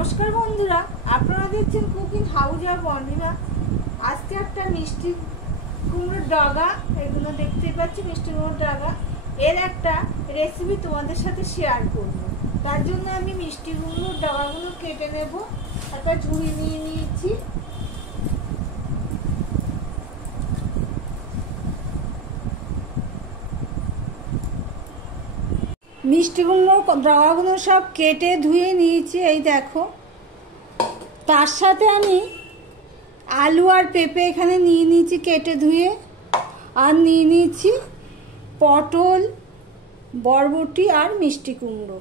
नमस्कार बंधुरा आपनारा देखছেন कुकिंग हाउस আর বর্ণিলা। আজকে একটা মিষ্টি কুমড়োর ডগা, এগুলো দেখতেই পাচ্ছি মিষ্টি কুমড়োর ডগা, এর একটা রেসিপি তোমাদের সাথে শেয়ার করব। তার জন্য আমি মিষ্টি কুমড়োর ডগাগুলো কেটে নেব। একটা ঝুড়ি নিয়ে নিয়েছি। মিষ্টি কুমড়োর ডগাগুলো সব কেটে ধুয়ে নিয়েছি, এই দেখো। তার সাথে আমি আলু আর পেঁপে এখানে নিয়ে নিয়েছি কেটে ধুয়ে, আর নিয়ে নিয়েছি পটল, বরবটি আর মিষ্টি কুমড়ো।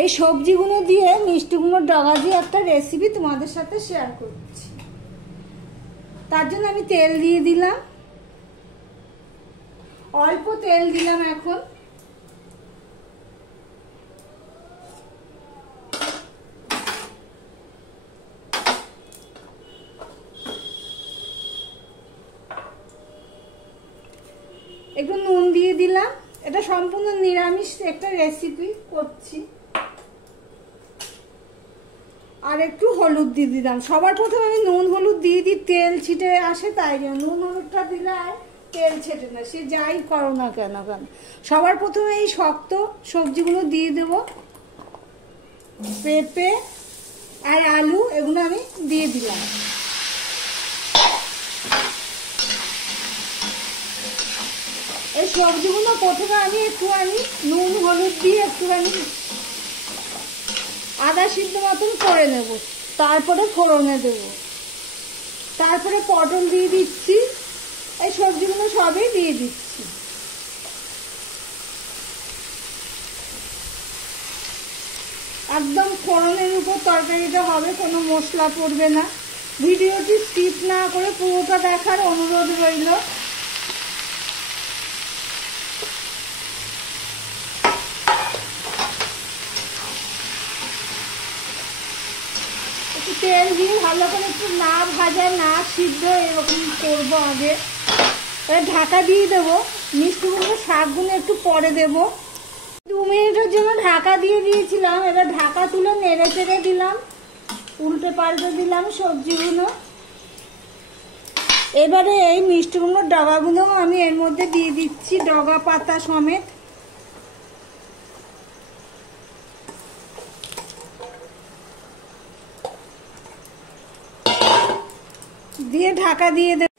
এই সবজিগুলো দিয়ে মিষ্টি কুমড়োর ডগা দিয়ে একটা রেসিপি তোমাদের সাথে শেয়ার করছি। তার জন্য আমি তেল দিয়ে দিলাম, অল্প তেল দিলাম। এখন একটু নুন দিয়ে দিলাম। এটা সম্পূর্ণ নিরামিষ একটা রেসিপি করছি। আর একটু হলুদ দিয়ে দিলাম। সবার প্রথমে আমি নুন হলুদ দিয়ে দিই, তেল ছিটে আসে, তাই জন্য নুন হলুদটা দিলে আর তেল ছেটে না, সে যাই করো না কেন। সবার প্রথমে এই শক্ত সবজিগুলো দিয়ে দেব, পেঁপে আর আলু, এগুলো আমি দিয়ে দিলাম। এই সবজিগুলো প্রথমে আমি একটুখানি নুন হলুদ দিয়ে একটুখানি আদা সিদ্ধ মতন করে নেব, তারপরে ফোড়নে দেব। তারপরে পটল দিয়ে দিচ্ছি, এই সবজিগুলো সবই দিয়ে দিচ্ছি। একদম ফোড়নের উপর তরকারিটা হবে, কোনো মশলা পড়বে না। ভিডিওটি স্কিপ না করে পুরোটা দেখার অনুরোধ রইল। তেল দিয়ে ভালো করে একটু না ভাজা না সিদ্ধ এরকম করবো আগে। এবার ঢাকা দিয়ে দেবো। মিষ্টি কুমড়োর শাকগুলো একটু পরে দেবো। 2 মিনিটের জন্য ঢাকা দিয়ে দিয়েছিলাম। এবার ঢাকা তুলে নেড়ে চেড়ে দিলাম, উল্টে পাল্টে দিলাম সবজিগুলো। এবারে এই মিষ্টি কুমড়োর ডগাগুলো আমি এর মধ্যে দিয়ে দিচ্ছি, ডগা পাতা সমেত। দিয়ে ঢাকা দিয়ে দেব।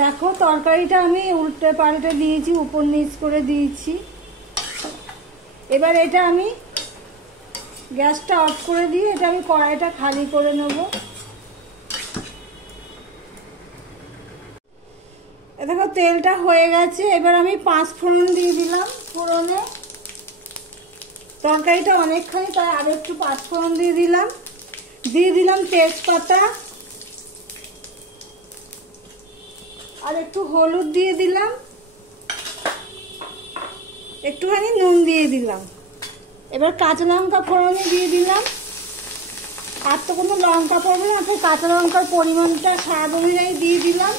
দেখো তরকারিটা আমি উল্টে পাল্টে দিয়েছি, উপর নিচ করে দিয়েছি। এবার এটা আমি গ্যাসটা অফ করে দিয়ে এটা আমি কড়াইটা খালি করে নেব। দেখো তেলটা হয়ে গেছে। এবার আমি 5 ফোড়ন দিয়ে দিলাম। ফোড়নে তরকারিটা অনেকখানি, তাই আর একটু 5 ফোড়ন দিয়ে দিলাম। দিয়ে দিলাম তেজপাতা, আর একটু হলুদ দিয়ে দিলাম, একটুখানি নুন দিয়ে দিলাম। এবার কাঁচা লঙ্কা ফোড়নে দিয়ে দিলাম। আর তো কোনো লঙ্কা পড়বে না, তাই কাঁচা লঙ্কার পরিমাণটা স্বাদ অনুযায়ী দিয়ে দিলাম।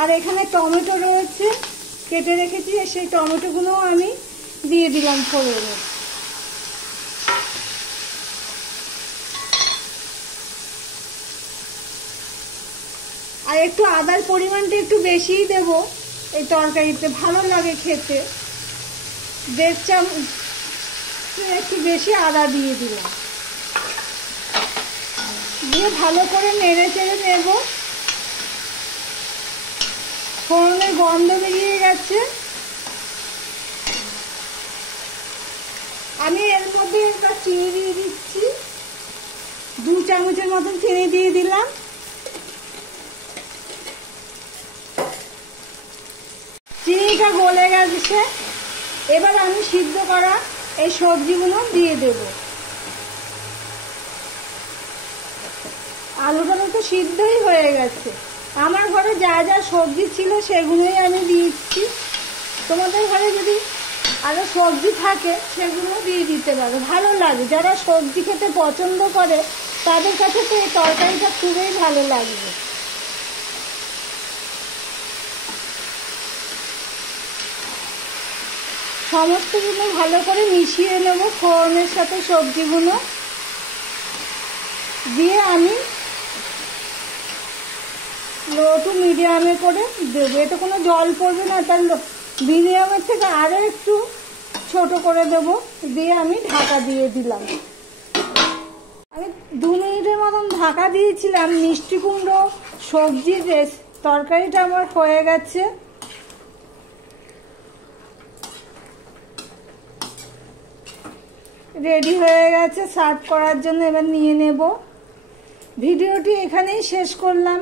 আর এখানে টমেটো রয়েছে, কেটে রেখেছি, সেই টমেটোগুলো আমি দিয়ে দিলাম ফোড়নে। আর একটু আদার পরিমাণটা একটু বেশিই দেব, এই তরকারিতে ভালো লাগে খেতে। 1.5 চামচ একটু বেশি আদা দিয়ে দিলাম। দিয়ে ভালো করে নেড়ে চেড়ে নেব। ফোড়নের গন্ধ বেরিয়ে গেছে। আমি এর মধ্যে একটা চিনি দিয়ে দিচ্ছি, 2 চামচের মতন চিনি দিয়ে দিলাম। চিনিটা গলে গেছে। এবার আমি সিদ্ধ করা এই সবজিগুলো দিয়ে দেব। আলুটা তো সিদ্ধই হয়ে গেছে। আমার ঘরে যা যা সবজি ছিল সেগুলোই আমি দিচ্ছি। তোমাদের ঘরে যদি আরো সবজি থাকে সেগুলো দিয়ে দিতে পারো, ভালো লাগে। যারা সবজি খেতে পছন্দ করে তাদের কাছে তো এই তরকারিটা খুবই ভালো লাগবে। সমস্তগুলো ভালো করে মিশিয়ে নেব ফোড়নের সাথে সবজিগুলো দিয়ে আমি লো টু মিডিয়ামে করে দেবো। এতে কোনো জল পড়বে না, তার মিডিয়ামের থেকে আরও একটু ছোট করে দেব। দিয়ে আমি ঢাকা দিয়ে দিলাম। আমি 2 মিনিটের মতন ঢাকা দিয়েছিলাম। মিষ্টি কুমড়ো সবজির তরকারিটা আমার হয়ে গেছে। রেডি হয়ে গেছে সার্ভ করার জন্য। এবার নিয়ে নেব। ভিডিওটি এখানেই শেষ করলাম।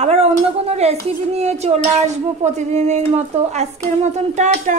আবার অন্য কোনো রেসিপি নিয়ে চলে আসবো প্রতিদিনের মতো। আজকের মতন টাটা।